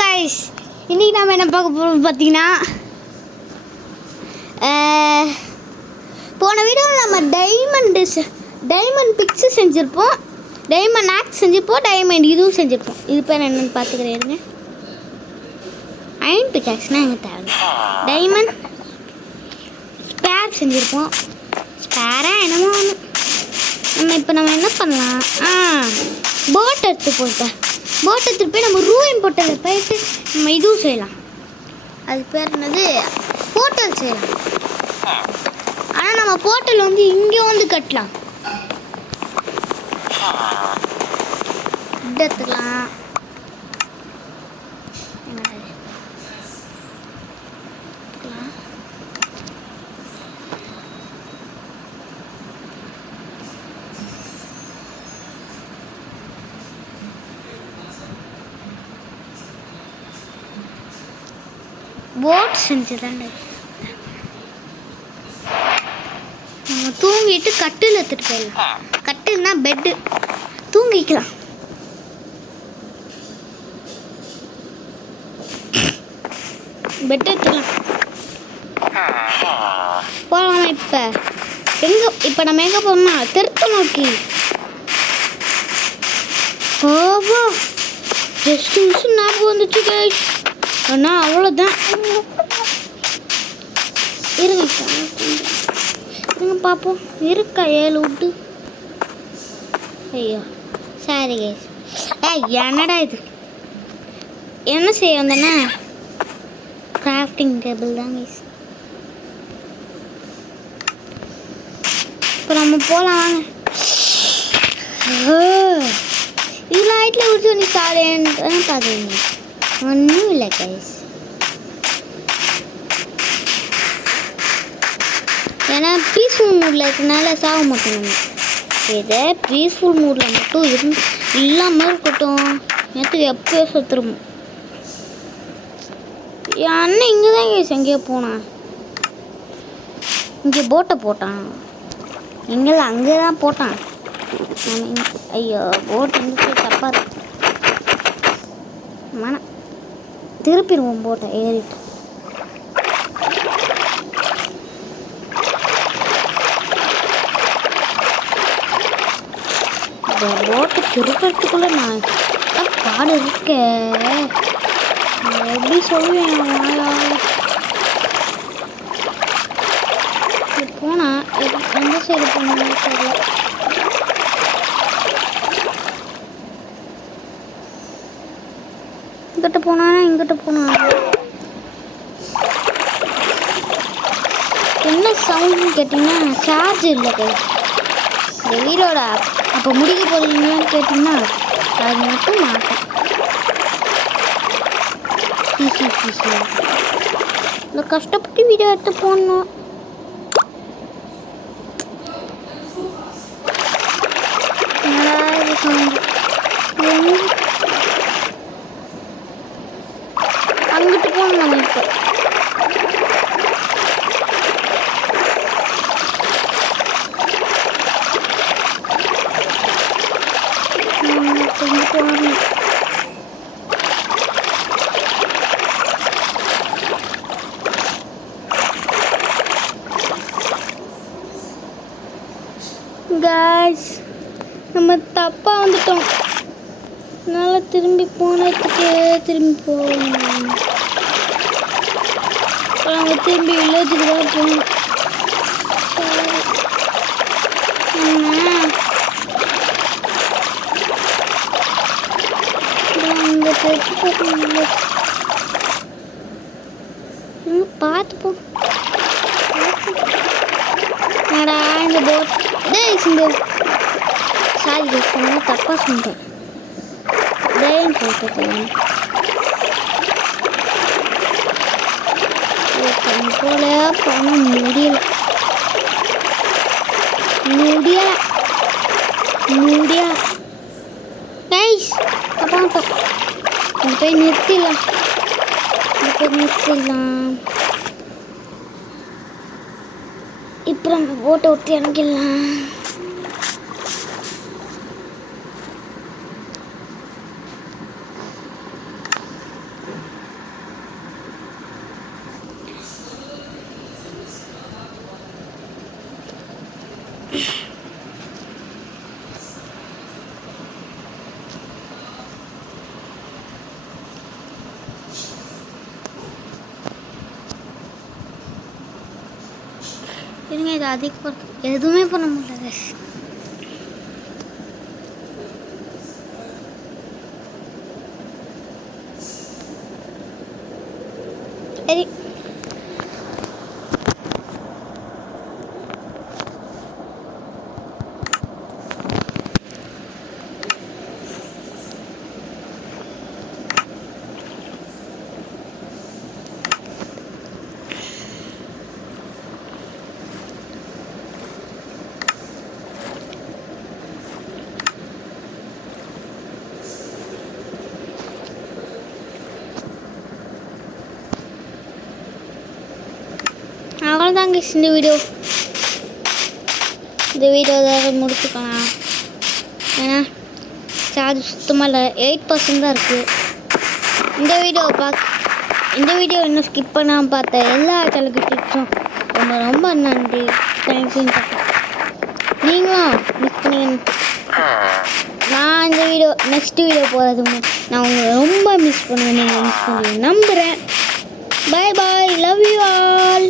Guys, இன்றைக்கி நம்ம என்ன பார்க்க போகிறோம் பார்த்தீங்கன்னா, போன வீடியோவில் நம்ம டைமண்ட் பிக்ஸு செஞ்சுருப்போம், டைமண்ட் ஆக்ஸ் செஞ்சுருப்போம், டைமண்ட் இதுவும் செஞ்சுருப்போம். இது பேர் என்னென்னு பார்த்துக்கிறேங்க. அயன் பிக்காக்ஸ்னால் எங்கே தேவை, டைமண்ட் ஸ்பேர் செஞ்சுருப்போம். ஸ்பேராக என்னமோ ஒன்று. நம்ம என்ன பண்ணலாம், போட் எடுத்து போட்டேன். போட் எடுத்துகிட்டு போய் நம்ம ரூயின் போட்டதில் போயிட்டு நம்ம இதுவும் செய்யலாம். அது பேர் என்னது, போர்ட்டல் செய்யலாம். ஆனால் நம்ம போர்ட்டல் வந்து இங்கே வந்து கட்டலாம். எடுத்துக்கலாம். போட் செஞ்சுதான் நம்ம தூங்கிட்டு கட்டில் எடுத்துட்டு போயிடலாம். கட்டில்னா பெட்டு, தூங்கிக்கலாம். பெட் எடுத்துக்கலாம். போகலாம். இப்போ நம்ம எங்கே போகணும்னா திருத்த நோக்கி. ஓவோ, ஜஸ்ட் மிஷின் ஞாபகம் வந்துச்சு கைஸ். ஆனால் அவ்வளோதான். இருங்க பார்ப்போம், இருக்கா 7 விட்டு. ஐயோ சாரி கைஸ். என்னடா இது, என்ன செய்ய வந்தேன்னா கிராஃப்டிங் டேபிள் தான் கைஸ். இப்போ நம்ம போகலாம் வாங்க. இதில் ஹைட்டில் விட்டு நீ சாலேன்னு பார்க்குறீங்க. ஒன்றும் இல்லை கைஸ். ஏன்னா பீஸ்ஃபுல் மூடில் இருக்கனால சாக மாட்டோம். நம்ம இதை பீஸ்ஃபுல் மூடில் மட்டும் இல்லாமல் இருக்கட்டும். நேற்றுக்கு எப்போயோ சுற்றுருமோ. என் அண்ணன் இங்கே தான் கைஸ் எங்கேயோ போனான். இங்கே போட்டை போட்டான். இங்கே அங்கே தான் போட்டான். ஐயோ போட் இருந்துச்சு, தப்பாக இருக்கு. மன திருப்பிடுவோம் போட்டை ஏறிட்டு. இந்த போட்டை திருப்பறதுக்குள்ள நான் பாடு இருக்க எப்படி சொல்லுவேன். போனால் எந்த சைடு போனாலும் தெரியல. இங்கிட்ட போனா இங்கிட்ட போனா என்ன சவுண்டுன்னு கேட்டிங்கன்னா சார்ஜ் இல்லை கைஸ். இந்த வீடோட அப்போ முடிக்க போகிறீங்களான்னு கேட்டிங்கன்னா அது மட்டும் மாட்டேன். இந்த கஷ்டப்பட்டு வீடியோ எடுத்து போடணும். அங்கிட்டு போகணும் நம்ம. இப்போ கைஸ், நம்ம தப்பாக வந்துட்டோம். அதனால் திரும்பி போனதுக்கு திரும்பி போகணும். நாங்கள் திரும்பி வில்லேஜுக்கு தான் போகணும். பார்த்து போ. என்னடா இந்த போட் இந்த சாரி கைஸ், தப்பாக சொன்னேன். சொல்லிட்டு போல பண்ண முடியல. கைஸ் தப்பாட்டோம். போய் நிறுத்திடலாம். இப்போ நம்ம போட்டை விட்டு இறங்கிடலாம். இருங்க இது அதிகம் எதுவுமே பண்ண முடியல guys. சரி அவ்வளோதாங்க இந்த வீடியோ ஏதாவது முடிச்சுக்கலாம். ஏன்னா சார்ஜ் சுத்தமாக இல்லை, 8% தான் இருக்குது. இந்த வீடியோ இன்னும் ஸ்கிப் பண்ணாமல் பார்த்த எல்லா சேனல்கிட்டும் ரொம்ப ரொம்ப நன்றி. தேங்க்ஸுன்னு நீங்களும் மிஸ் பண்ணி நான் இந்த நெக்ஸ்ட் வீடியோ போகிறதுக்கு நான் உங்களை ரொம்ப மிஸ் பண்ணுவேன். நீங்கள் மிஸ் பண்ணுவேன் நம்புகிறேன். Bye bye, love you all.